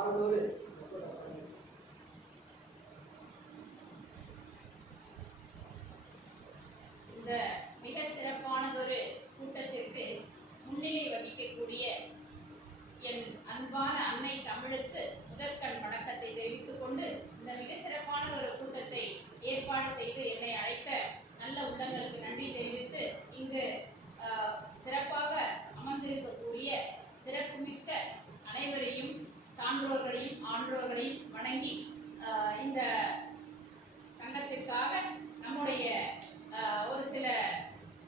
இந்த மிக சிறப்பானதொரு கூட்டத்திற்கு முன்னிலை வகிக்கக்கூடிய என் அன்பான அன்னை தமிழுக்கு முதற்கண் வணக்கத்தை தெரிவித்துக் கொண்டு இந்த மிக சிறப்பான ஒரு கூட்டத்தை ஏற்பாடு செய்து என்னை அழைத்த நல்ல உள்ளங்களுக்கு நன்றி தெரிவித்து இங்கு சிறப்பாக அமர்ந்திருக்கக்கூடிய சிறப்புமிக்க அனைவரையும் சான்றோர்களையும் ஆன்றோர்களையும் வணங்கி இந்த சங்கத்திற்காக நம்முடைய ஒரு சில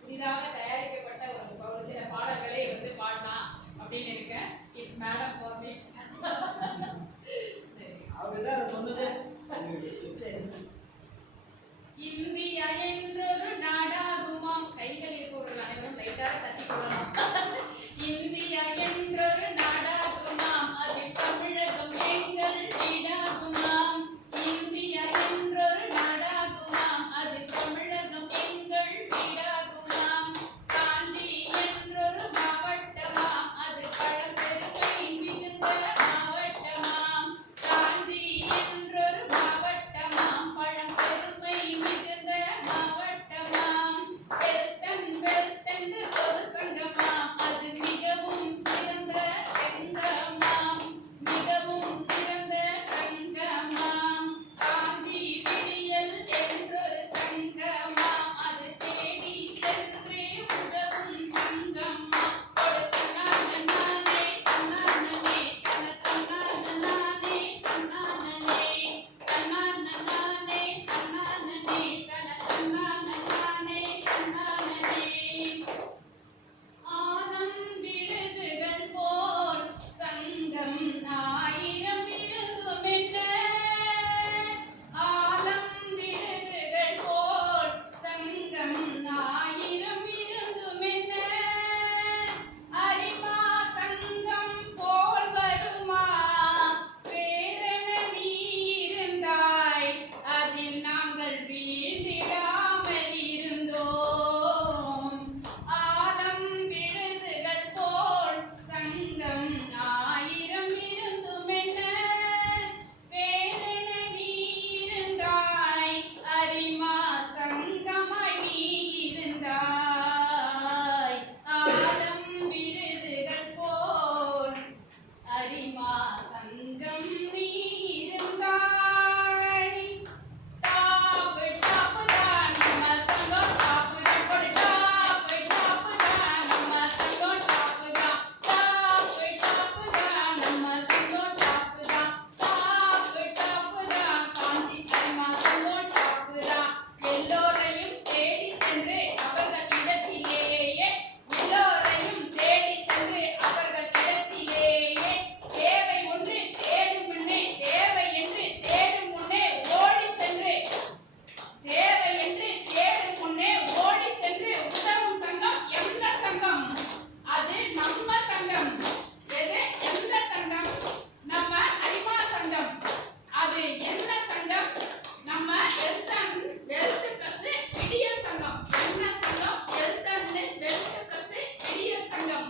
புதிதாக தயாரிக்கப்பட்ட ஒரு சில பாடல்களை பாடலாம் அப்படின்னு இருக்கேன். If madam permits. இந்தியா என்றொரு நாடாகுமாம். கைகள் இருப்பவர்கள் அனைவரும் லைட்டாக தட்டி கொள்ளலாம். இந்தியா என்றொரு நாடாகுமாம், அது தமிழகம் எங்கள் வீடாகுமாம். இந்தியா என்றொரு நாடாகுமாம், அது தமிழகம் எங்கள் வீடாகுமாம். காஞ்சி என்றொரு மாவட்டமாம், அது பழம்பெருமை மிகுந்த மாவட்டமாம். காஞ்சி என்றொரு மாவட்டமாம், பழம்பெருமை மிகுந்த மாவட்டமாம். வெல்தென்று ஒரு சங்கமாம், அது மிகவும் சிறந்த சங்கமாம், மிகவும் சிறந்த சங்கமாம். காஞ்சி விடியல் என்றொரு சங்கமாம், அது தேடி சென்று உதவும் சங்கமாம். கொடுத்தனானே தன்னானே தனத்தன்னானே தன்னானே தன்னானே தன்னானே தனத்தன்னானே தன்னானே. ஆலம் விழுதுகள் போல் சங்கம் ஆயிரம் இருந்துமென்ன, ஆலம் விழுதுகள் போல் சங்கம் ஆயிரம் இருந்துமென்ன. அறிவா சங்கம் போல் வருமா வேறென நீ இருந்தாய், அதில் நாங்கள் வீழ்ந்திடாமல் இருந்தோம். ஆலம் விழுதுகள் போல் சங்கம் ஆயிரம் இருந்துமென்ன, வேறென நீ இருந்தாய், அரிமா சங்கமாய் நீ இருந்தாய். ஆலம் விழுதுகள் போல் அரிமா சங்கம் நீ இருந்தாய். டாப்பு டாப்பு தான் நம்ம சங்கம், டாப்பு போடு டாப்பு டாப்பு தான் நம்ம சங்கம், டாப்பு தான் டாப்பு டாப்பு தான் நம்ம சங்கம், டாப்பு தான் டாப்பு டாப்பு தான். காஞ்சி பெருமா சங்கம் டாப்பு தான். எல்லோரையும் தேடி சென்று அவர்கள் இடத்திலேயே, எல்லோரையும் தேடி சென்று அவர்கள் இடத்திலேயே, தேவை ஒன்று தேடும் முன்னே, தேவை என்று தேடும் முன்னே ஓடி சென்று, தேவை என்று தேடும் முன்னே ஓடி சென்று உதவும் சங்கம் எந்த சங்கம்? அது நம்ம சங்கம். எது? எந்த சங்கம்? நம்ம அரிமா சங்கம். அது என்ன சங்கம்? நம்ம வெல்த் பிளஸ் விடியல் சங்கம். என்ன சங்கம்? வெல்த் பிளஸ் விடியல் சங்கம்.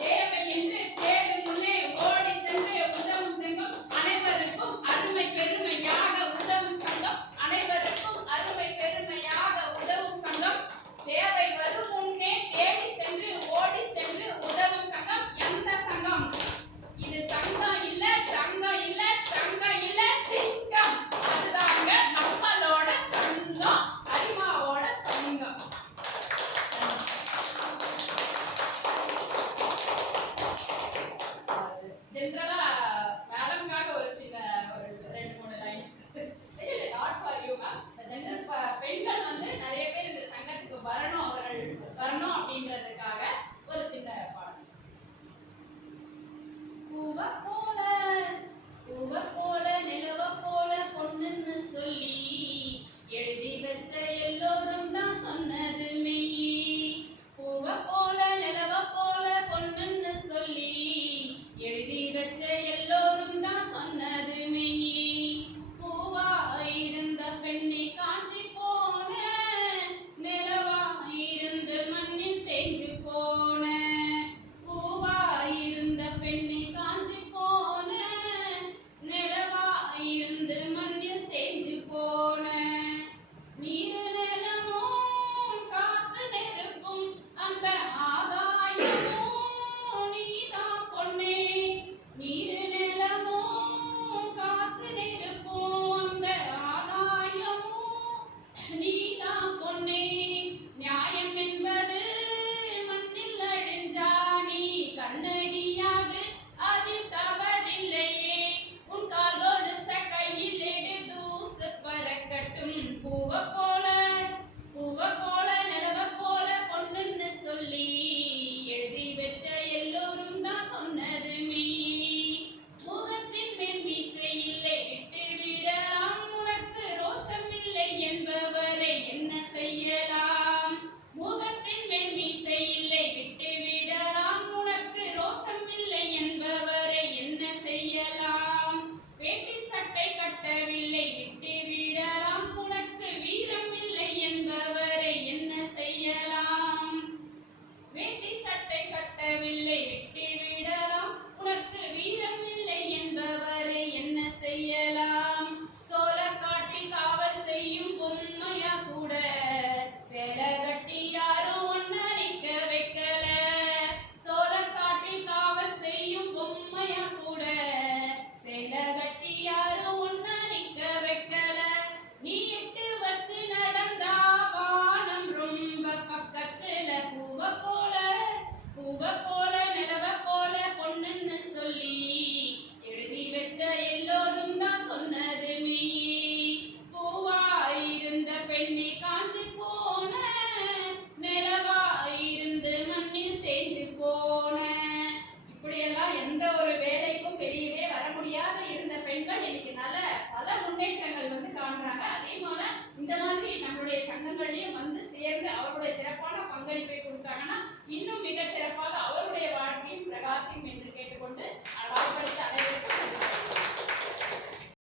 தேவை என்று தேடும் முன்னே ஓடி சென்று உதவும் சங்கம், அனைவருக்கும் அருமை பெருமையாக உதவும் சங்கம், அனைவருக்கும் அருமை பெருமையாக உதவும் சங்கம். தேவை வரும் முன்னே தேடி சென்று ஓடி சென்று உதவும் சங்கம் எந்த சங்கம்? இது சங்கம் இல்ல, சங்கம் இல்ல, சங்கம் இல்ல, சிங்கம். அதுதாங்க நம்மளோட சங்கம், அரிமாவோட சங்கம். ஜென்ரலா மேடம்காக ஒரு சின்ன ஒரு 2-3 லைன்ஸ். இல்லை not for you ma'am. General பெண்கள் நிறைய பேர் இந்த சங்கத்துக்கு வரணும், அவர்கள் வரணும் அப்படின்றதுக்காக ஒரு சின்ன பாடல். பூவை போல நிலவ போல பொண்ணுன்னு சொல்லி எழுதி வச்ச எல்லோரும் தான் சொன்னது மெய். பூவை போல நிலவ போல பொண்ணுன்னு சொல்லி எழுதி வச்ச எல்லோரும் தான் சொன்னது மெய். பூவா இருந்த பெண்ணை காஞ்சி போன, நிலவா இருந்து மண்ணில் தேஞ்சு போன. பூவா இருந்த பெண்ணை காஞ்சி போன, ஒரு வேலைக்கும் வெளியவே வர முடியாத இருந்த பெண்கள் இன்னைக்கு நல்ல பல முன்னேற்றங்கள் வந்து காண்றாங்க. அதே போல இந்த மாதிரி நம்மளுடைய சங்கங்கள்லயும் வந்து சேர்ந்து அவருடைய சிறப்பான பங்களிப்பை கொடுத்தாங்கன்னா இன்னும் மிகச் சிறப்பாக அவருடைய வாழ்க்கையும் பிரகாசிக்கும்.